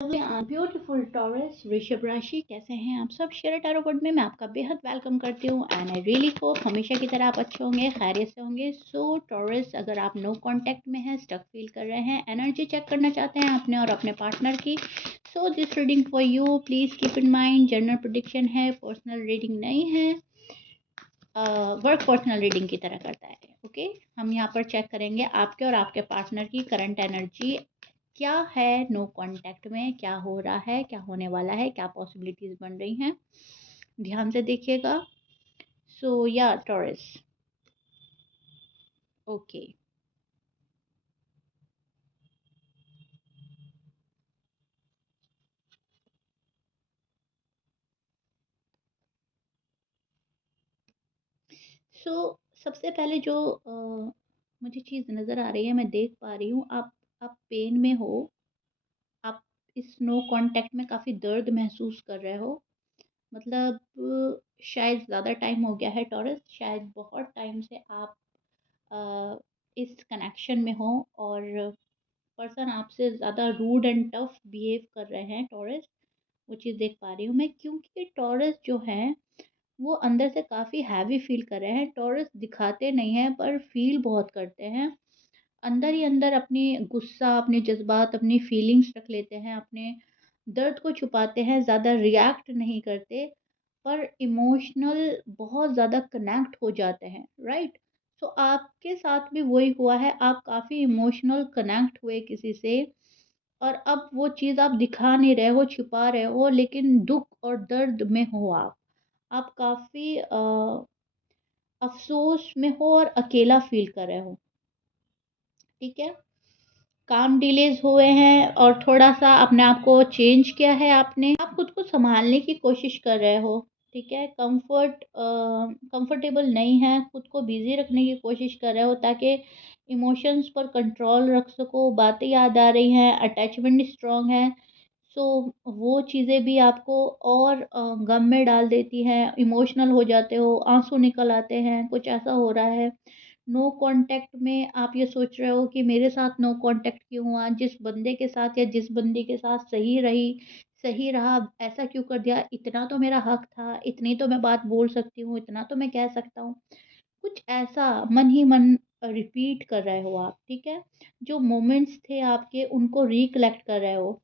Beautiful taurus वृषभ राशि, कैसे हैं आप सब? शेयर टैरो वर्ड में मैं आपका बेहद वेलकम करती हूँ एंड आई रियली होप हमेशा की तरह आप अच्छे होंगे, खैरियत से होंगे। सो टॉरस, अगर आप नो कांटेक्ट में हैं, स्टक फील कर रहे हैं, एनर्जी चेक करना चाहते हैं अपने और अपने पार्टनर की, so this reading for you. Please keep in mind, general prediction है, पर्सनल रीडिंग नहीं है। वर्क पर्सनल रीडिंग की तरह करता है। ओके, हम यहाँ पर चेक करेंगे आपके और आपके पार्टनर की करंट एनर्जी क्या है। नो कांटेक्ट में क्या हो रहा है, क्या होने वाला है, क्या पॉसिबिलिटीज बन रही हैं, ध्यान से देखिएगा। सो या टॉरस, ओके। सो सबसे पहले जो मुझे चीज़ नज़र आ रही है, मैं देख पा रही हूँ, आप पेन में हो। आप इस नो कांटेक्ट में काफ़ी दर्द महसूस कर रहे हो। मतलब शायद ज़्यादा टाइम हो गया है टॉरस, शायद बहुत टाइम से आप इस कनेक्शन में हो और पर्सन आपसे ज़्यादा रूड एंड टफ बिहेव कर रहे हैं टॉरस। वो चीज़ देख पा रही हूँ मैं, क्योंकि टॉरस जो है वो अंदर से काफ़ी हैवी फील कर रहे हैं। टॉरस दिखाते नहीं हैं पर फील बहुत करते हैं। अंदर ही अंदर अपनी गुस्सा, अपने जज्बात, अपनी फीलिंग्स रख लेते हैं, अपने दर्द को छुपाते हैं, ज़्यादा रिएक्ट नहीं करते, पर इमोशनल बहुत ज़्यादा कनेक्ट हो जाते हैं, राइट? सो आपके साथ भी वही हुआ है, आप काफ़ी इमोशनल कनेक्ट हुए किसी से और अब वो चीज़ आप दिखा नहीं रहे हो, छुपा रहे हो, लेकिन दुख और दर्द में हो आप। आप काफ़ी अफ़सोस में हो और अकेला फ़ील कर रहे हो, ठीक है? काम डिलेज़ हुए हैं और थोड़ा-सा अपने आप को चेंज किया है आपने। आप खुद को सँभालने की कोशिश कर रहे हो, ठीक है? कंफर्टेबल नहीं है, खुद को बिज़ी रखने की कोशिश कर रहे हो ताकि इमोशंस पर कंट्रोल रख सको। बातें याद आ रही हैं, अटैचमेंट स्ट्रॉन्ग है। सो वो चीज़ें भी आपको और गम में डाल देती हैं, इमोशनल हो जाते हो, आँसू निकल आते हैं, कुछ ऐसा हो रहा है। नो कांटेक्ट में आप ये सोच रहे हो कि मेरे साथ नो कांटेक्ट क्यों हुआ? जिस बंदे के साथ या जिस बंदी के साथ सही रहा, ऐसा क्यों कर दिया? इतना तो मेरा हक था, इतनी तो मैं बात बोल सकती हूँ, इतना तो मैं कह सकता हूँ। कुछ ऐसा मन ही मन रिपीट कर रहे हो आप, ठीक है? जो मोमेंट्स थे आपके, उनको रिकलेक्ट कर रहे हो।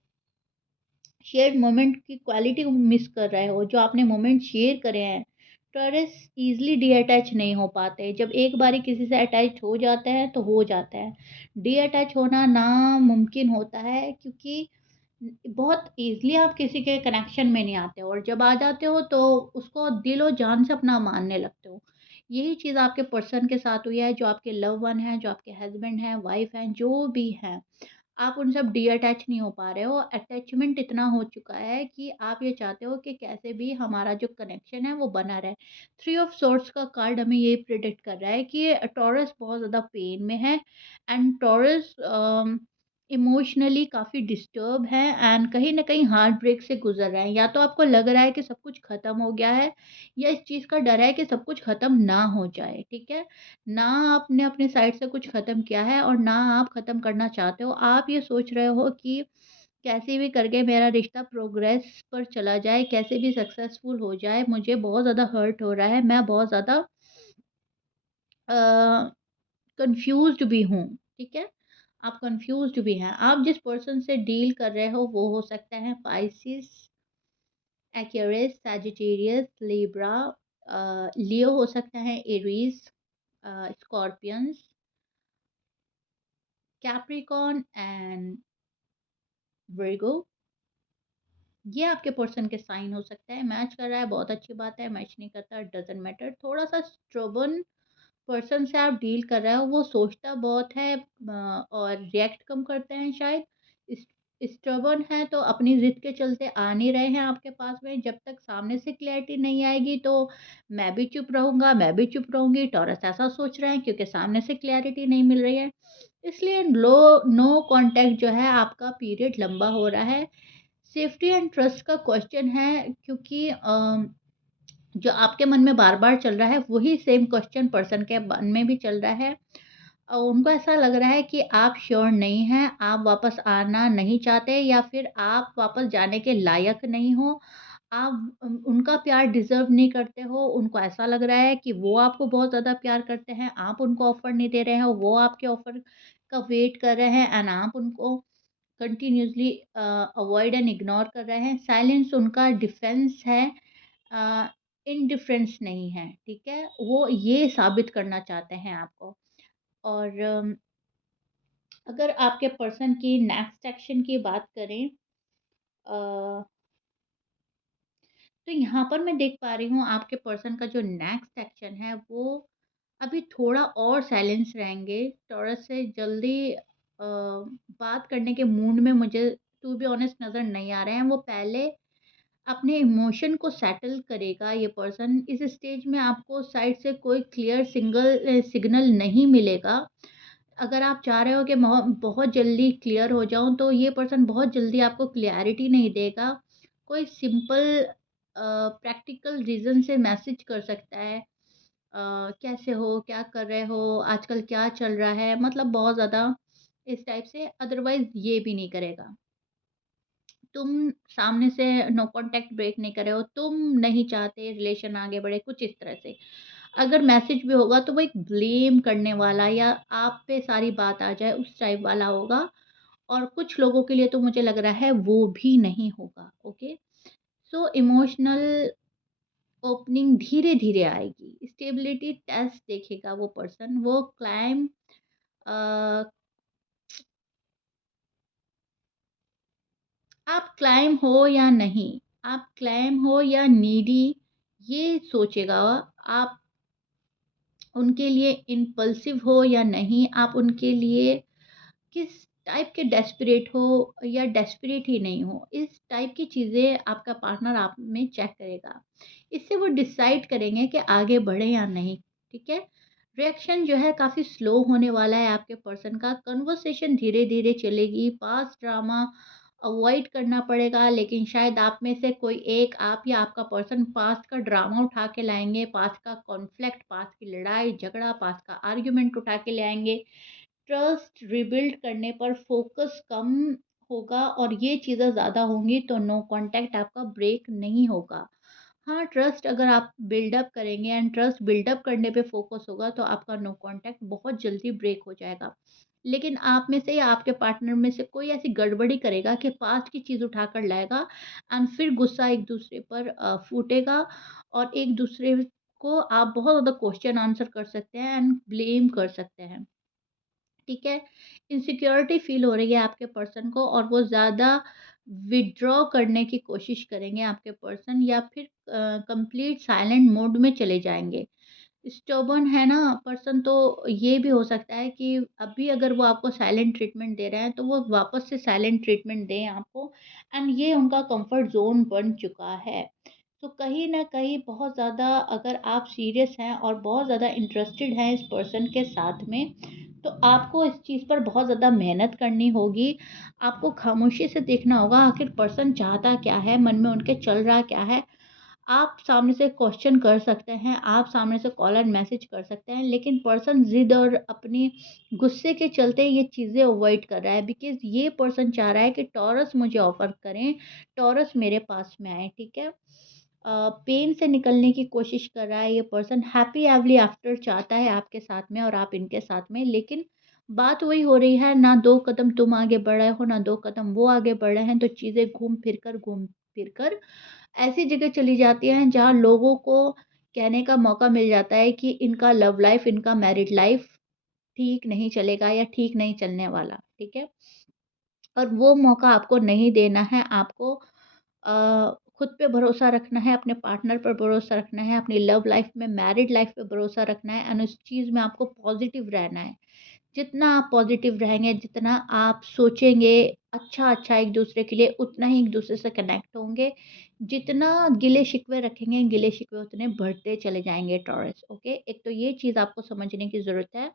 शेयर्ड मोमेंट की क्वालिटी को मिस कर रहे हो, जो आपने मोमेंट शेयर करे हैं। टॉरस ईज़िली डीअटैच नहीं हो पाते। जब एक बारी किसी से अटैच हो जाते हैं, तो हो जाता है। डीअटैच होना नामुमकिन होता है, क्योंकि बहुत ईज़िली आप किसी के कनेक्शन में नहीं आते हो और जब आ जाते हो, तो उसको दिल और जान से अपना मानने लगते हो। यही चीज़ आपके पर्सन के साथ हुई है, जो आपके लव वन हैं, जो आपके हस्बैंड हैं, वाइफ़ हैं, जो भी हैं। आप उनसे अब डी-अटैच नहीं हो पा रहे हो। अटैचमेंट इतना हो चुका है कि आप ये चाहते हो कि कैसे भी हमारा जो कनेक्शन है वो बना रहे। थ्री ऑफ सोर्ड्स का कार्ड हमें ये प्रेडिक्ट कर रहा है कि टॉरस बहुत ज़्यादा पेन में है एंड टॉरस इमोशनली काफ़ी डिस्टर्ब है एंड कहीं न कहीं हार्ट ब्रेक से गुज़र रहे हैं। या तो आपको लग रहा है कि सब कुछ ख़त्म हो गया है, या इस चीज़ का डर है कि सब कुछ ख़त्म ना हो जाए, ठीक है? ना आपने अपनी साइड से कुछ ख़त्म किया है और ना आप ख़त्म करना चाहते हो। आप ये सोच रहे हो कि कैसे भी करके मेरा रिश्ता प्रोग्रेस पर चला जाए, कैसे भी सक्सेसफुल हो जाए। मुझे बहुत ज़्यादा हर्ट हो रहा है, मैं बहुत ज़्यादा अ, कन्फ्यूज़्ड भी हूँ, ठीक है? आप कन्फ्यूज़्ड भी हैं। आप जिस पर्सन से डील कर रहे हो वो हो सकता है Pisces, Aquarius, Sagittarius, Libra, Leo हो सकता है, Aries, Scorpions, Capricorn and Virgo. ये आपके पर्सन के साइन हो सकता है। मैच कर रहा है, बहुत अच्छी बात है। मैच नहीं करता, डज़न्ट मैटर। थोड़ा-सा स्टबर्न पर्सन से आप डील कर रहे हो, वो सोचता बहुत है और रिएक्ट कम करते हैं शायद। स्टबर्न है तो अपनी ज़िद के चलते आ नहीं रहे हैं आपके पास में। जब तक सामने से क्लैरिटी नहीं आएगी, तो मैं भी चुप रहूँगा, मैं भी चुप रहूँगी। टॉरस ऐसा सोच रहे हैं क्योंकि सामने से क्लैरिटी नहीं मिल रही है। इसलिए नो कॉन्टैक्ट जो है, आपका पीरियड लंबा हो रहा है। सेफ्टी एंड ट्रस्ट का क्वेश्चन है, क्योंकि जो आपके मन में बार-बार चल रहा है, वही सेम क्वेश्चन पर्सन के मन में भी चल रहा है। उनको ऐसा लग रहा है कि आप श्योर नहीं हैं, आप वापस आना नहीं चाहते या फिर आप वापस जाने के लायक नहीं हो। आप उनका प्यार डिज़र्व नहीं करते हो, उनको ऐसा लग रहा है कि वो आपको बहुत ज़्यादा प्यार करते हैं, आप उनको ऑफ़र नहीं दे रहे हो, वो आपके ऑफ़र का वेट कर रहे हैं एंड आप उनको कंटिन्यूअसली अवॉइड एंड इग्नोर कर रहे हैं। साइलेंस उनका डिफेंस है, अ, इंडिफरेंस नहीं है, ठीक है? वो ये साबित करना चाहते हैं आपको। और अगर आपके पर्सन की नेक्स्ट एक्शन की बात करें, अ, तो यहाँ पर मैं देख पा रही हूँ आपके पर्सन का जो नेक्स्ट एक्शन है वो अभी थोड़ा और साइलेंस रहेंगे। टॉरस से जल्दी बात करने के मूड में मुझे टू बी ऑनेस्ट नज़र नहीं आ रहे हैं। वो पहले अपने इमोशन को सेटल करेगा ये पर्सन। इस स्टेज में आपको साइड से कोई क्लियर सिग्नल नहीं मिलेगा। अगर आप चाह रहे हो कि बहुत जल्दी क्लियर हो जाऊँ, तो ये पर्सन बहुत जल्दी आपको क्लैरिटी नहीं देगा। कोई सिंपल प्रैक्टिकल रीज़न से मैसेज कर सकता है। कैसे हो? क्या कर रहे हो? आजकल क्या चल रहा है? मतलब बहुत ज़्यादा इस टाइप से, अदरवाइज़ ये भी नहीं करेगा। तुम सामने से नो कॉन्टैक्ट ब्रेक नहीं कर रहे हो, तुम नहीं चाहते रिलेशन आगे बढ़े, कुछ इस तरह से। अगर मैसेज भी होगा तो वो एक ब्लेम करने वाला या आप पे सारी बात आ जाए उस टाइप वाला होगा। और कुछ लोगों के लिए तो मुझे लग रहा है वो भी नहीं होगा, ओके? सो इमोशनल ओपनिंग धीरे-धीरे आएगी, स्टेबिलिटी टेस्ट देखेगा वो पर्सन, वो क्लाइम अ, आप क्लाइम हो या नहीं, आप क्लाइम हो या नीडी, ये सोचेगा। आप उनके लिए इम्पल्सिव हो या नहीं, आप उनके लिए किस टाइप के डेस्परेट हो या डेस्परेट ही नहीं हो, इस टाइप की चीज़ें आपका पार्टनर आप में चेक करेगा। इससे वो डिसाइड करेंगे कि आगे बढ़े या नहीं, ठीक है? रिएक्शन जो है काफ़ी स्लो होने वाला है आपके पर्सन का, कन्वर्सेशन धीरे-धीरे चलेगी, पास्ट ड्रामा अवॉइड करना पड़ेगा, लेकिन शायद आप में से कोई एक, आप या आपका पर्सन पास्ट का ड्रामा उठा के लाएँगे, पास्ट का कॉन्फ्लिक्ट, पास्ट की लड़ाई-झगड़ा, पास्ट का आर्गुमेंट उठा के ले आएँगे। ट्रस्ट रिबिल्ड करने पर फोकस कम होगा और ये चीज़ें ज़्यादा होंगी तो नो कांटेक्ट आपका ब्रेक नहीं होगा। हाँ, ट्रस्ट अगर आप बिल्डअप करेंगे एंड ट्रस्ट बिल्डअप करने पे फोकस होगा तो आपका नो कांटेक्ट बहुत जल्दी ब्रेक हो जाएगा। लेकिन आप में से या आपके पार्टनर में से कोई ऐसी गड़बड़ी करेगा कि पास्ट की चीज़ उठाकर लाएगा एंड फिर गुस्सा एक दूसरे पर फूटेगा और एक दूसरे को आप बहुत ज़्यादा क्वेश्चन आंसर कर सकते हैं एंड ब्लेम कर सकते हैं। ठीक है? इनसिक्योरिटी फ़ील हो रही है आपके पर्सन को और वो ज़्यादा विथड्रॉ करने की कोशिश करेंगे आपके पर्सन या फिर कंप्लीट साइलेंट मोड में चले जाएँगे। स्टबर्न है ना पर्सन, तो ये भी हो सकता है कि अभी अगर वो आपको साइलेंट ट्रीटमेंट दे रहे हैं, तो वो वापस से साइलेंट ट्रीटमेंट दें आपको एंड ये उनका कंफर्ट ज़ोन बन चुका है। तो कहीं न कहीं बहुत ज़्यादा अगर आप सीरियस हैं और बहुत ज़्यादा इंटरेस्टेड हैं इस पर्सन के साथ में, तो आपको इस चीज़ पर बहुत ज़्यादा मेहनत करनी होगी। आपको खामोशी से देखना होगा आखिर पर्सन चाहता क्या है, मन में उनके चल रहा क्या है। आप सामने से क्वेश्चन कर सकते हैं, आप सामने से कॉल एंड मैसेज कर सकते हैं, लेकिन पर्सन ज़िद और अपनी गुस्से के चलते ये चीज़ें अवॉइड कर रहा है बिकॉज़ ये पर्सन चाह रहा है कि टॉरस मुझे ऑफ़र करें, टॉरस मेरे पास में आए, ठीक है? पेन से निकलने की कोशिश कर रहा है ये पर्सन, हैप्पी एवरी आफ्टर चाहता है आपके साथ में और आप इनके साथ में, लेकिन बात वही हो रही है, ना 2 कदम तुम आगे बढ़ रहे हो, ना 2 कदम वो आगे बढ़ रहे हैं, तो चीज़ें घूम फिर कर ऐसी जगह चली जाती हैं जहाँ लोगों को कहने का मौका मिल जाता है कि इनका लव लाइफ़, इनका मैरिड लाइफ़ ठीक नहीं चलेगा या ठीक नहीं चलने वाला, ठीक है? और वो मौका आपको नहीं देना है, आपको खुद पे भरोसा रखना है, अपने पार्टनर पर भरोसा रखना है, अपनी लव लाइफ़ में, मैरिड लाइफ़ पे भरोसा रखना है एंड उस चीज़ में आपको पॉज़िटिव रहना है। जितना आप पॉज़िटिव रहेंगे, जितना आप सोचेंगे अच्छा-अच्छा एक-दूसरे के लिए, उतना ही एक-दूसरे से कनेक्ट होंगे। जितना गिले-शिकवे रखेंगे, गिले-शिकवे उतने बढ़ते चले जाएँगे टॉरस, ओके? एक तो ये चीज़ आपको समझने की ज़रूरत है,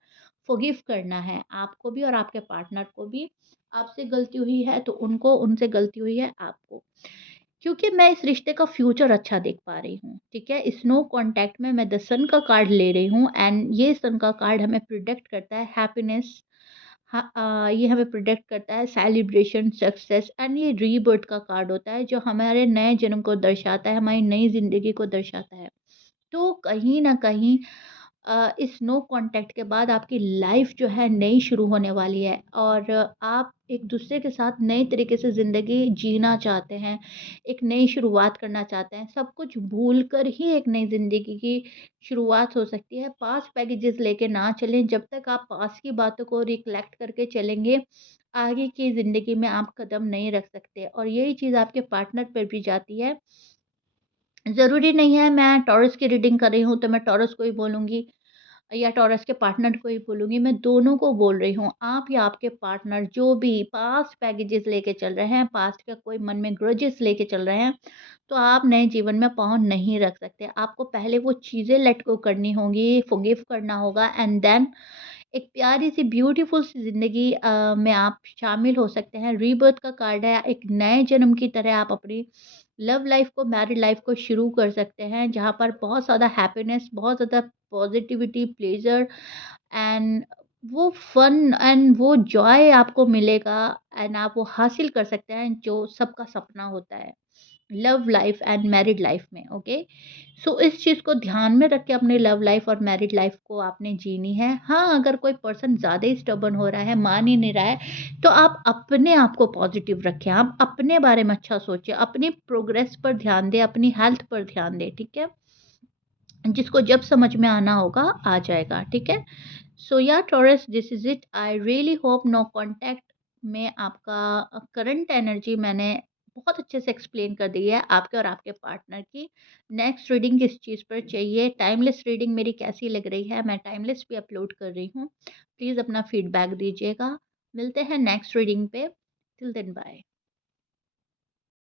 फ़ॉरगिव करना है आपको भी और आपके पार्टनर को भी। आपसे गलती हुई है तो उनको, उनसे गलती हुई है आपको। क्योंकि मैं इस रिश्ते का फ्यूचर अच्छा देख पा रही हूँ, ठीक है? स्नो कॉन्टैक्ट में मैं द सन का कार्ड ले रही हूँ एंड ये सन का कार्ड हमें प्रिडिक्ट करता है हैप्पीनेस। ये हमें प्रिडिक्ट करता है सेलिब्रेशन, सक्सेस एंड ये रीबर्थ का कार्ड होता है जो हमारे नए जन्म को दर्शाता है, हमारी नई ज़िंदगी को दर्शाता है। तो कहीं न कहीं इस नो कॉन्टैक्ट के बाद आपकी लाइफ जो है नई शुरू होने वाली है और आप एक-दूसरे के साथ नए तरीके से ज़िंदगी जीना चाहते हैं, एक नई शुरुआत करना चाहते हैं। सब कुछ भूल कर ही एक नई ज़िंदगी की शुरुआत हो सकती है। पास्ट बैगेजेस लेके ना चलें, जब तक आप पास्ट की बातों को रिकलेक्ट करके चलेंगे, आगे की ज़िंदगी में आप कदम नहीं रख सकते और यही चीज़ आपके पार्टनर पर भी जाती है। ज़रूरी नहीं है मैं टॉरस की रीडिंग कर रही हूँ, तो मैं टॉरस को ही बोलूँगी या टॉरस के पार्टनर को ही बोलूँगी, मैं दोनों को बोल रही हूँ। आप या आपके पार्टनर जो भी पास्ट बैगेजेस लेके चल रहे हैं, पास्ट का कोई मन में ग्रजेस लेके चल रहे हैं, तो आप नए जीवन में पाँव नहीं रख सकते। आपको पहले वो चीज़ें लेट गो करनी होंगी, फ़ॉरगिव करना होगा एंड देन एक प्यारी-सी ब्यूटीफुल सी ज़िंदगी में आप शामिल हो सकते हैं। रीबर्थ का कार्ड है, एक नए जन्म की तरह आप अपनी लव लाइफ़ को, मैरिड लाइफ़ को शुरू कर सकते हैं, जहाँ पर बहुत ज़्यादा हैप्पीनेस, बहुत ज़्यादा पॉज़िटिविटी, प्लेज़र एंड वो फन एंड वो जॉय आपको मिलेगा एंड आप वो हासिल कर सकते हैं जो सबका सपना होता है। Love life and married life में, ओके। सो इस चीज़ को ध्यान में रख के अपने लव लाइफ और मैरिड लाइफ को आपने जीनी है। हाँ, अगर कोई पर्सन ज़्यादा ही स्टबर्न हो रहा है, मान ही नहीं रहा है, तो आप अपने आप को पॉजिटिव रखें, आप अपने बारे में अच्छा सोचें, अपनी प्रोग्रेस पर ध्यान दें, अपनी हेल्थ पर ध्यान दें, ठीक है? जिसको जब समझ में आना होगा आ जाएगा, ठीक है? सो या Taurus, this is it. I really hope no contact में आपका करंट एनर्जी मैंने बहुत अच्छे से एक्सप्लेन कर दी है आपके और आपके पार्टनर की। नेक्स्ट रीडिंग किस चीज़ पर चाहिए, टाइमलेस रीडिंग मेरी कैसी लग रही है, मैं टाइमलेस भी अपलोड कर रही हूँ। प्लीज़ अपना फीडबैक दीजिएगा। मिलते हैं नेक्स्ट रीडिंग पे। Till then bye.